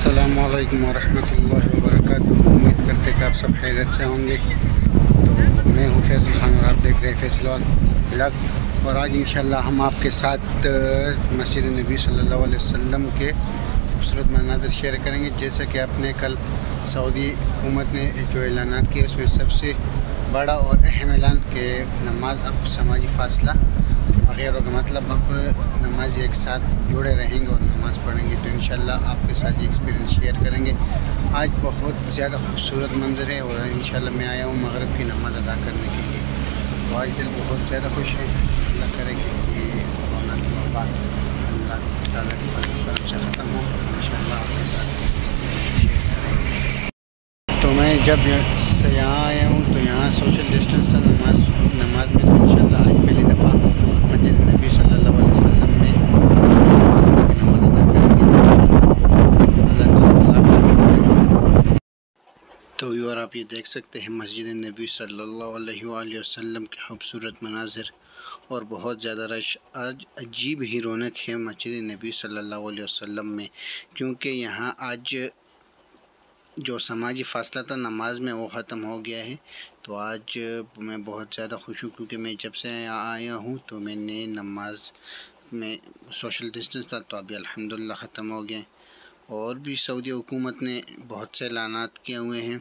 अस्सलामुअलैकुम वरहमतुल्लाहि वबरकातुहू। उम्मीद करते कि आप सब खैरियत से होंगे। तो मैं हूँ फैसल खान और आप देख रहे हैं फैसल व्लॉग। और आज इंशाल्लाह हम आपके साथ मस्जिद नबी सल्लल्लाहु अलैहि वसल्लम के खूबसूरत मनाज़िर शेयर करेंगे। जैसा कि आपने कल सऊदी हुकूमत ने जो ऐलान किए उसमें सबसे बड़ा और अहम ऐलान के नमाज अब समाजी फासला के बग़ैर होगा, मतलब अब नमाज एक साथ जुड़े रहेंगे और नमाज़ पढ़ेंगे। तो इंशाल्लाह आपके साथ ये एक्सपीरियंस शेयर करेंगे। आज बहुत ज़्यादा खूबसूरत मंजर है और इंशाल्लाह मैं आया हूँ मगरिब की नमाज़ अदा करने के लिए। तो आज दिल बहुत ज़्यादा खुश है। अल्लाह करे कि ये कोरोना की वबा अल्लाह ताला के फज़ल करम से ख़त्म हो। इंशाल्लाह आपके साथ शेयर करेंगे। तो मैं जब से यहाँ आया हूँ तो यहाँ सोशल डिस्टेंस था नमाज में। तो इंशाल्लाह आज पहली दफ़ा मस्जिद नबी सल्लल्लाहु अलैहि वसल्लम में फासले की नमाज़ अदा करेंगे। अल्लाह ताला तो और आप ये देख सकते हैं मस्जिद नबी सल्लल्लाहु अलैहि वसल्लम के खूबसूरत मनाज़िर और बहुत ज़्यादा रश। आज अजीब ही रौनक है मस्जिद नबी सल्लल्लाहु अलैहि वसल्लम में, क्योंकि यहाँ आज जो समाजी फासला था नमाज में वो ख़त्म हो गया है। तो आज मैं बहुत ज़्यादा खुश हूँ, क्योंकि मैं जब से आया हूँ तो मैंने नमाज में सोशल डिस्टेंस था, तो अभी अल्हम्दुलिल्लाह ख़त्म हो गए। और भी सऊदी हुकूमत ने बहुत से ऐलानात किए हुए हैं,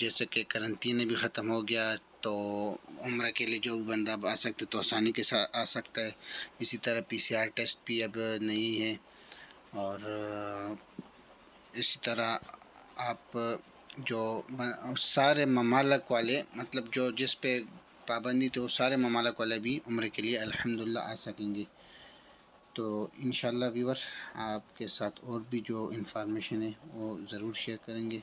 जैसे कि करंटीन भी ख़त्म हो गया। तो उम्र के लिए जो भी बंदा आ सकते तो आसानी के साथ आ सकता है। इसी तरह PCR टेस्ट भी अब नहीं है। और इसी तरह आप जो सारे ममालक वाले, मतलब जो जिस पे पाबंदी तो सारे ममालक वाले भी उम्र के लिए अल्हम्दुलिल्लाह आ सकेंगे। तो इंशाल्लाह व्यूअर आपके साथ और भी जो इंफॉर्मेशन है वो ज़रूर शेयर करेंगे।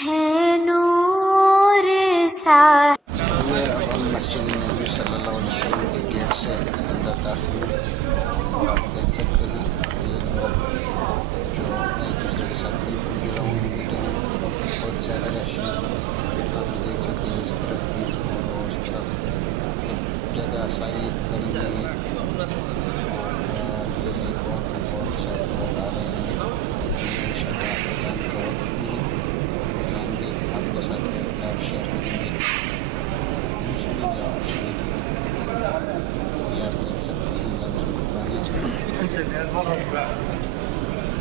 है नूर सा। मस्जिद नबी सल्लल्लाहु अलैहि वसल्लम के गेट से अंदर दाखिल हुए और आप देख सकते हैं ये लोग जो एक दूसरे के साथ बिल्कुल गिरा हुए हैं, बहुत ज़्यादा रश है। आप देख सकते हैं इस तरफ भी और उस तरफ जगह सारी बनी हुई है। और बहुत सारे लोग आ रहे हैं। इंशाल्लाह अज़ान का वक्त भी है, अज़ान भी आपके साथ लाइव शेयर करेंगे। ये आप देख सकते हैं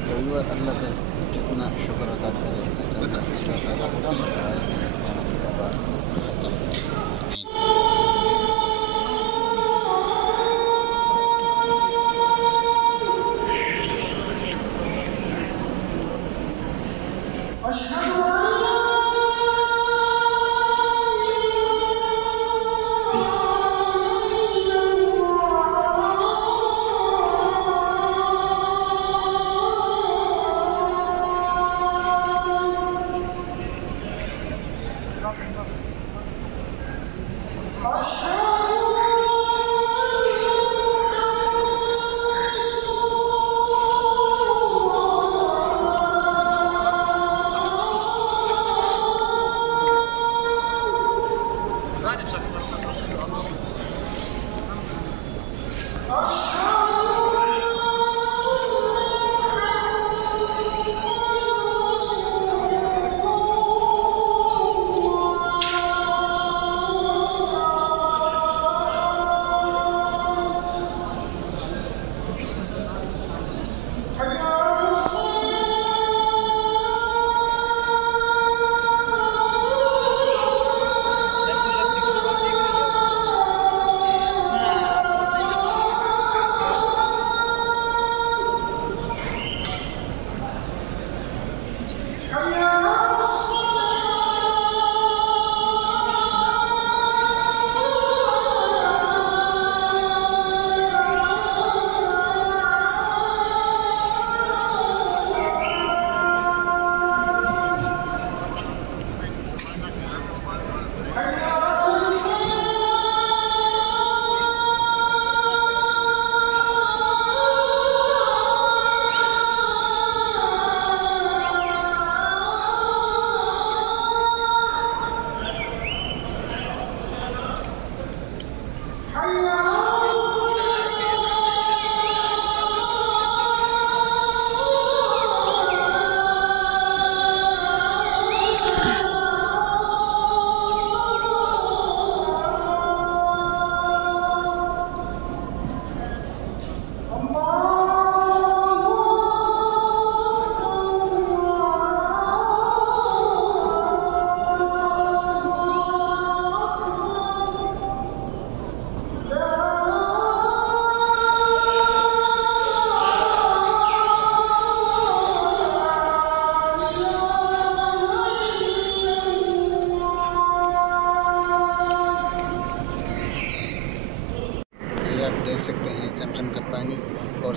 तो अल्लाह का जितना शुक्र अदा करें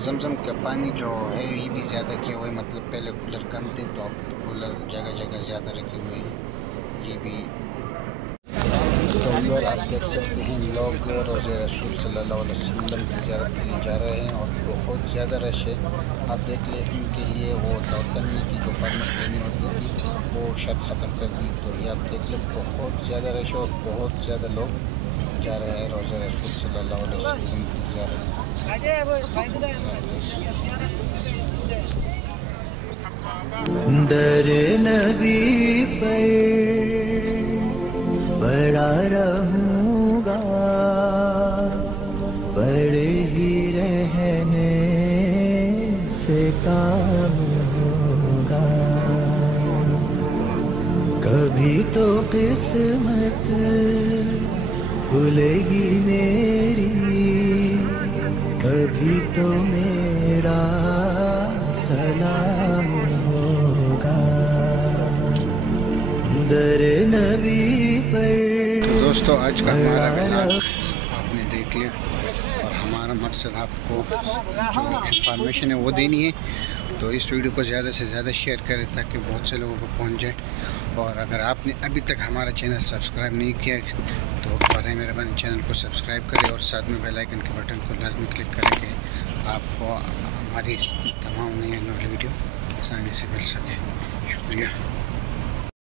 जमजम का पानी जो है ये भी ज़्यादा किया हुआ है, मतलब पहले कूलर कम थे तो अब कूलर जगह जगह ज़्यादा रखे हुए हैं। ये भी तो व्यूअर आप देख सकते हैं लोग रोज़े रसूल सल्लल्लाहु अलैहि वसल्लम की ज़ियारत के लिए जा रहे हैं और बहुत ज़्यादा रश है। आप देख लें इनके लिए वो दौड़ने की जो परमिट लेनी होती थी वो शर्त ख़त्म कर दी। तो ये आप देख लें बहुत ज़्यादा रश है और बहुत ज़्यादा लोग जा रहे हैं रोज़े रसूल सल्लल्लाहु अलैहि वसल्लम की ज़ियारत। दर नबी पर बड़ा रहूँगा, बड़े ही रहने से काम होगा। कभी तो किस्मत खुलेगी मेरी, कभी तो मेरा सलाम होगा दर नबी पर। तो दोस्तों आज का हमारा व्लॉग आपने देख लिया और हमारा मकसद आपको जो इन्फॉर्मेशन है वो देनी है। तो इस वीडियो को ज़्यादा से ज़्यादा शेयर करें ताकि बहुत से लोगों को पहुंच जाए। और अगर आपने अभी तक हमारा चैनल सब्सक्राइब नहीं किया तो बराए मेहरबानी चैनल को सब्सक्राइब करें और साथ में बेल आइकन के बटन को लाजमी क्लिक करेंगे आपको हमारी तमाम नई वीडियो आसानी से मिल सके। शुक्रिया।